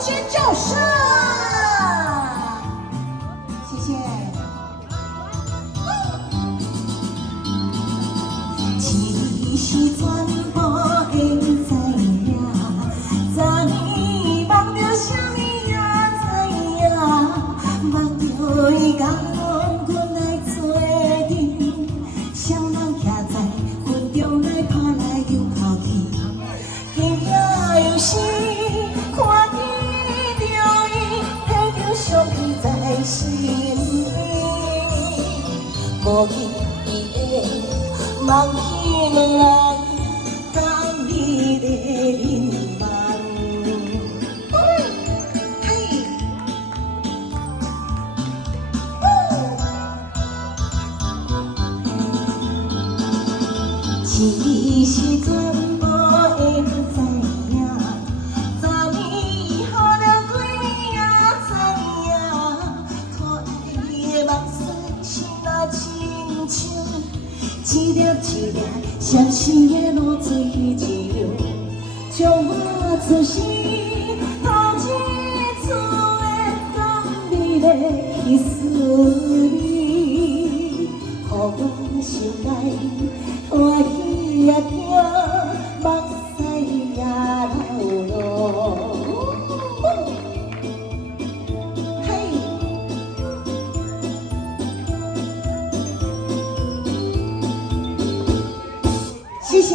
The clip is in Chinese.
间就上，谢谢。其实全部会知影，昨年梦着啥物也知影，梦着伊甲阮来做阵，双人徛在云中来拍来又哭去，今夜又是看见着伊，牵着相片在身边，无伊的梦去两人等你的临门。嘿，其实全部会知影，昨年雨了几也知影，可爱的目屎是那亲像一粒一粒闪烁的露水一样，将我出世头一次的等你的彼思念，予我心内欢喜也惊，目屎也流落。嘿，谢谢。